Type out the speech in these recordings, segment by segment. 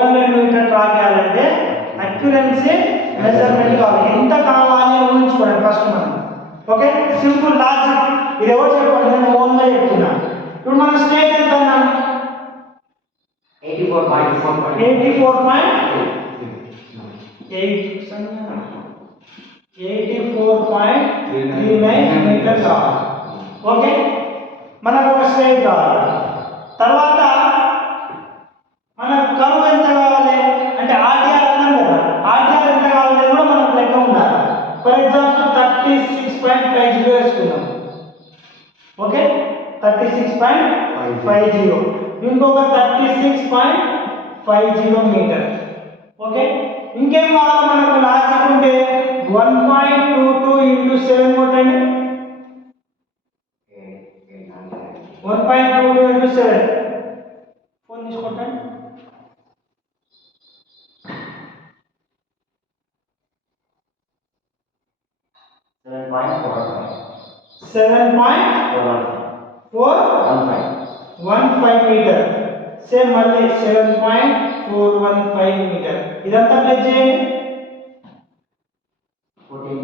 400 metre track చేయాలంటే అక్యురెన్సీ measurement కావాలి. ఎంత కావాలి అని ఊహించుకోండి ఫస్ట్ మనం. Okay, simple logic. ఇది ఎవరు చెప్పండి, నేను ఓన్గా చెప్తున్నా. ఇప్పుడు మనం స్ట్రేట్ ఎంత అన్నాం? 84.39 మీటర్ కావాలి. ఓకే, మనకు ఒక స్ట్రేట్ కావాలి. తర్వాత మనకు కర్వ్ ఎంత కావాలి అంటే ఆర్డిఆర్ అన్నాం కదా, ఆర్డిఆర్ ఎంత కావాలి కూడా మనకు లెక్క ఉండాలి. ఫర్ ఎగ్జాంపుల్ 36.50 వేసుకున్నాం. ఓకే, 36.50, ఇంకొక 36.50 మీటర్. ఓకే, ఇంకేం కావాలి మనకు లాజిక్ ఉంటే 1.22 ఇంటూ 7 కొట్టండి. 1.22 ఇంటూ 7 ఫోన్ తీసుకుంటాను. 7.415 మీటర్. సేమ్ మళ్ళీ 7.415 మీటర్. ఇదంతా ప్లస్ చేయండి. 15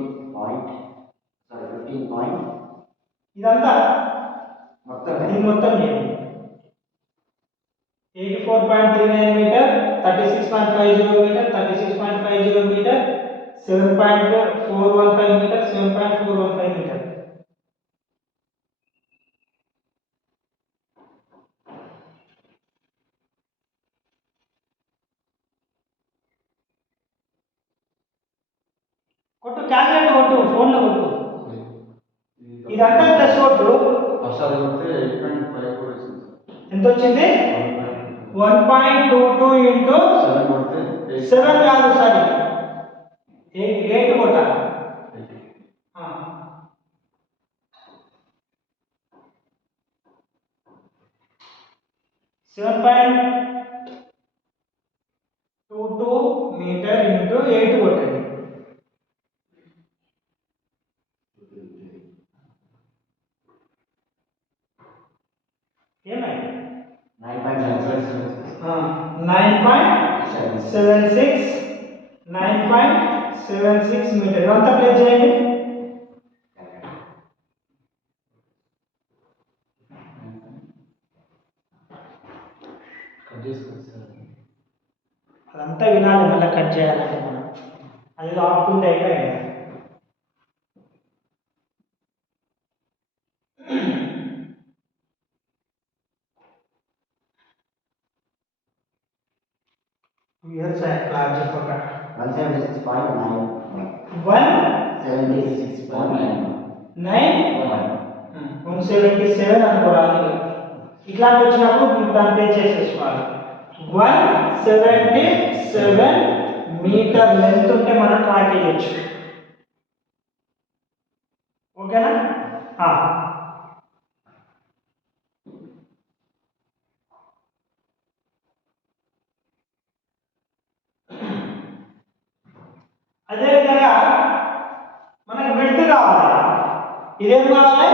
ఇదంతా మొత్తం చేయండి. 84.39 metre, 36.50 metre, 36.50 metre, 7.415 metre, 7.415 metre. కొట్టు, క్యాల్కులేటర్ కొట్టు, ఫోన్లో కొట్టు. ఇదంతా ప్లస్ కొట్టు. ఎంత వచ్చింది? 1.22 ఇంటూ 7 కాదు, సారీ 8 కొట్టాలి. 7.22 మీటర్ ఇంటూ 8 కొట్టండి. ఏమైంది? 9.76 మీటర్. ఇదంతా ప్లేస్ చేయండి. అదంతా వినాలి, మళ్ళీ కట్ చేయాలంటే మనం అది ఆపుకుంటే అయిపోయింది. ఇయర్స్ క్లాస్ చెప్పక 176.9 177 అనుకోరాలి. ఇట్లాంటి వచ్చినప్పుడు దాన్ని పే చేసేసుకోవాలి. 177 మీటర్ లెంత్ ఉంటే మనం ట్రాక్ చేయొచ్చు. ఓకేనా? అదేవిధంగా మనకు విడ్త్ కావాలి. ఇదేం కావాలి?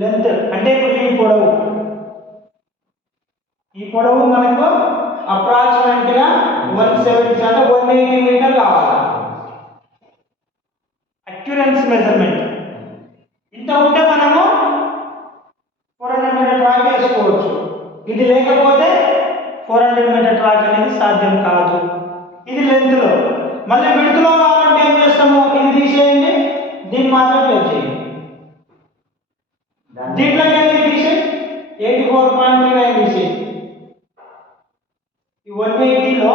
లెంత్ అంటే ఇప్పుడు ఈ పొడవు మనకు అప్రాక్సిమేట్ గా 170 అంటే 180 మీటర్ కావాలి. అక్యురెన్సీ మెజర్మెంట్ ఇంత ఉంటే మనము 400 మీటర్ ట్రాక్ వేసుకోవచ్చు. ఇది లేకపోతే 400 మీటర్ ట్రాక్ అనేది సాధ్యం కాదు. ఇది లెంత్ లో. మళ్ళీ విడ్త్ లో కావాలంటే ఏం చేస్తాము? ఇది తీసేయండి, దీన్ని మాత్రం ప్లేస్ చేయండి. దీంట్లోకి వెళ్ళి తీసి 84.39 తీసేయండి. ఈ 180 లో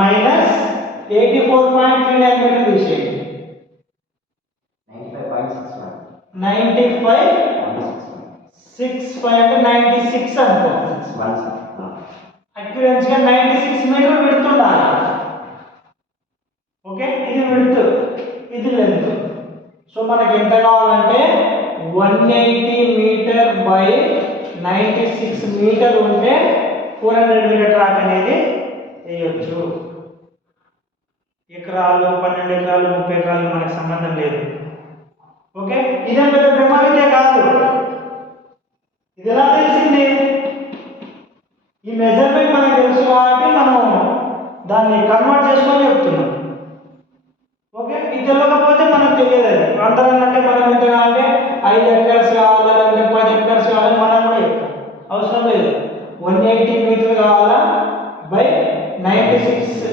మైనస్ 84.39 మీటర్ తీసేయండి. 95.65 అంటే 96 అనుకో. అక్యురెన్సీగా 96 మీటర్ విడ్త్ ఉండాలి. ఓకే, ఇది విడ్త్, ఇది లెంత్. సో మనకి ఎంత కావాలంటే 180 మీటర్ బై 96 మీటర్ ఉంటే 400 మీటర్ ట్రాక్ అనేది వేయొచ్చు. ఎకరాలు, 12 ఎకరాలు, 30 ఎకరాలు మనకు సంబంధం లేదు. ఓకే, ఇదేం పెద్ద బ్రహ్మవిద్య కాదు. ఇది ఎలా తెలిసింది? ఈ మెజర్మెంట్ మనకు తెలుసు కాబట్టి మనం దాన్ని కన్వర్ట్ చేసుకొని చెప్తున్నాం. ఓకే, ఇది తెలియకపోతే మనకు తెలియదు. అది అందరం అంటే మనం ఎంత కావాలంటే 5 ఎకర్స్ కావాలా లేదంటే 10 ఎకర్స్ కావాలని మనం కూడా చెప్తాం. అవసరం లేదు. 180 మీటర్లు కావాలా బై 96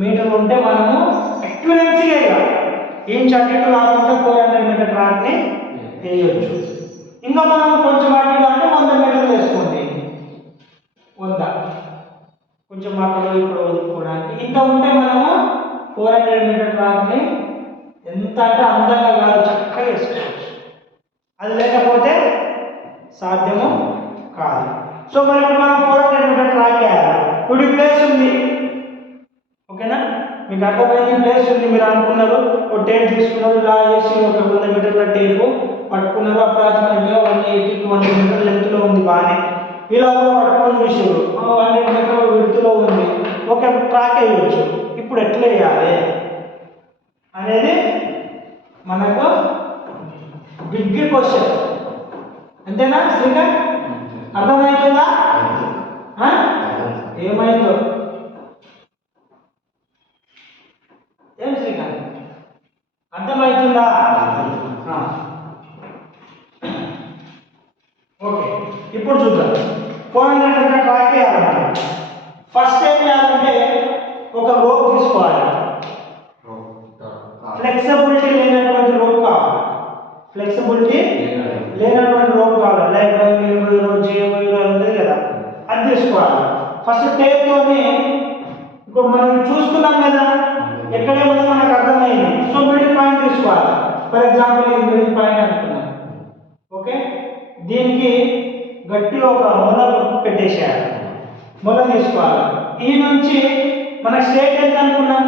మీటర్లు ఉంటే మనము అక్యురెన్సీగా ఇంచ్ అటు ఇటు కాకుండా 400 మీటర్ ట్రాక్ని వేయవచ్చు. ఇంకా మనం కొంచెం అటు ఇటు అంటే 100 మీటర్లు వేసుకోండి. 100 కొంచెం అక్కడ ఇప్పుడు వదులుకోవడానికి ఇంత ఉంటే మనము 400 మీటర్ ట్రాక్ని ఎంత అంటే అందంగా కాదు చక్కగా వేసుకోవచ్చు. అది లేకపోతే సాధ్యము కాదు. సో మరి ఇప్పుడు మనం 400 మీటర్ ట్రాక్ వేయాలి. ఇప్పుడు ప్లేస్ ఉంది, ఓకేనా? మీకు అర్థమైంది. ప్లేస్ ఉంది, మీరు అనుకున్నారు ఒక టేప్ తీసుకున్నారు, ఇలా వేసి ఒక 100 మీటర్ల టేపు పట్టుకున్నారు. అప్రాక్సిమేట్గా 180 to 100 మీటర్ లెంత్లో ఉంది, బాగానే. ఇలా పట్టుకొని చూసారు 100 మీటర్ల విడుతులో ఉంది. ఓకే, ట్రాక్ వేయవచ్చు. ఇప్పుడు ఎట్లా వేయాలి అనేది మనకు బిగ్ క్వశ్చన్. అంతేనా శ్రీకాంత్? అర్థమవుతుందా? ఏమైందో ఏం శ్రీకాంత్, అర్థమవుతుందా? ఓకే, ఇప్పుడు చూద్దాం. 400 మీటర్ ట్రాక్ వేయాలంటే ఫస్ట్ ఏం చేయాలంటే ఒక రోప్ తీసుకోవాలి. ఫ్లెక్సిబిలిటీ లేనటువంటి రోప్ కావాలి. ఫ్లెక్సిబిలిటీ లేనటువంటి రోప్ కావాలి. లైక్ జేబులు ఉంటుంది కదా, అది తీసుకోవాలి. ఫస్ట్ టేప్తోని ఇప్పుడు మనం చూసుకున్నాం కదా ఎక్కడేమో మనకు అర్థమైంది. సో మిడిల్ పాయింట్ తీసుకోవాలి. ఫర్ ఎగ్జాంపుల్ ఇది మిడిల్ పాయింట్ అనుకున్నాం. ఓకే, దీనికి గట్టిగా ఒక మొల పెట్టేసేయాలి. మొల తీసుకోవాలి. ఈ నుంచి మన స్ట్రేట్ ఎంత అనుకున్నాం?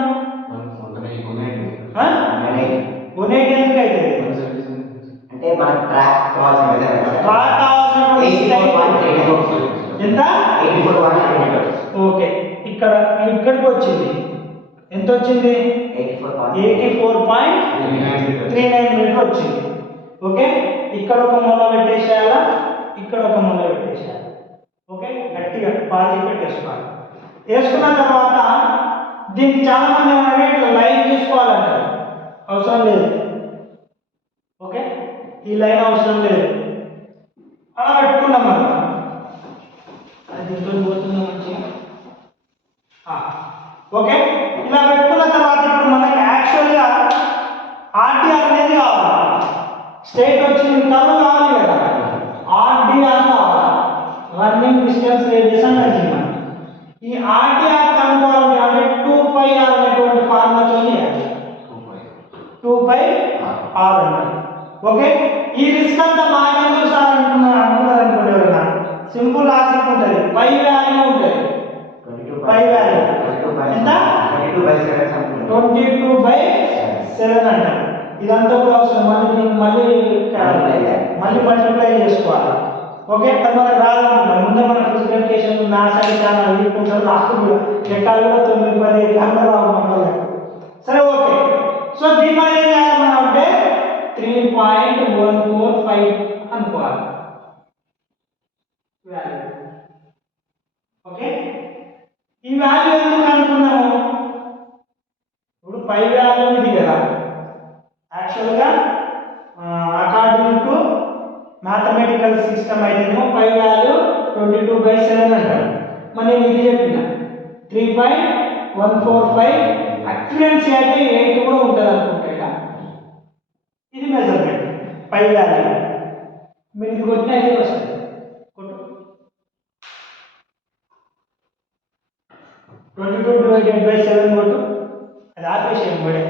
180 ఎందుకు అవుతుంది అంటే మన ట్రాక్ కావాల్సిన ఎంత? 84 ఓకే, ఇక్కడికి వచ్చింది. ఎంత వచ్చింది? 84.39 మీటర్ వచ్చింది. ఓకే, ఇక్కడ ఒక మూల పెట్టేసేయాలా, ఇక్కడ ఒక మూల పెట్టేసేయాలి. ఓకే, గట్టిగా పాతి పెట్టేసుకోవాలి. వేసుకున్న తర్వాత దీనికి చాలా మంది ఏమంటే ఇట్లా లైన్ తీసుకోవాలంటారు. అవసరం లేదు. ఓకే, ఈ లైన్ అవసరం లేదు. అలా పెట్టుకున్నాం మనం. అది దీంట్లో పోతుంది మంచిగా. ఓకే, ఇలా పెట్టుకున్న తర్వాత ఇప్పుడు మనకి యాక్చువల్గా ఆర్టీఆర్ అనేది కావాలి. స్ట్రైట్ వచ్చింది కర్వ్ కావాలి కదా, ఆర్డీఆర్ కావాలి. రన్నింగ్ డిస్టెన్స్ రేడియస్ అని అడిగింది. ఈ ఆర్డీఆర్ కనుక్కోవాలంటే అంటే 2πr అనేటువంటి ఫార్ములాతో చేయాలి. 2πr అంటారు. ఓకే, ఈ రిస్క్ అంతా మాకెందుకు సార్ అంటున్నారు అనుకోండి. ఎవరైనా సింపుల్ లాజిక్ ఉంటుంది. పై వాల్యూ ఉంటుంది. పై వాల్యూ ఎంత? 22/7 అంటారు. ఇదంతా కూడా అవసరం. మళ్ళీ మల్టిప్లై చేసుకోవాలి. ఓకే, అది మనకు రాదనుకుంటాం. ముందే మన ఫిజికల్ ఎడ్యుకేషన్ మ్యాథ్స్ అంటే చాలా వీక్ ఉంటుంది. నాకు కూడా లెక్కలు కూడా 9-10 ఎగ్జామ్లో రావు. సరే, ఓకే. సో దీని మనం ఏం చేయాలి మనం అంటే 3.145 అనుకోవాలి వాల్యూ. ఓకే, ఈ వాల్యూ ఎందుకు అనుకున్నాము? ఇప్పుడు పై వాల్యూ ఇది కదా. యాక్చువల్గా అకార్డింగ్ టు మ్యాథమెటికల్ సిస్టమ్ అయితేనేమో పై వాల్యూ 22/7 అంటారు. మరి నేను ఇది చెప్పిన 3.145. అక్యురెన్సీ అయితే 8 కూడా ఉంటుంది అనుకుంటా. ఇది మెజర్మెంట్ పై వాల్యూ. మీరు ఇది కొట్టిన ఇది వస్తుంది. 22/7 కొట్టు, అది ఆపేసేయం పడే.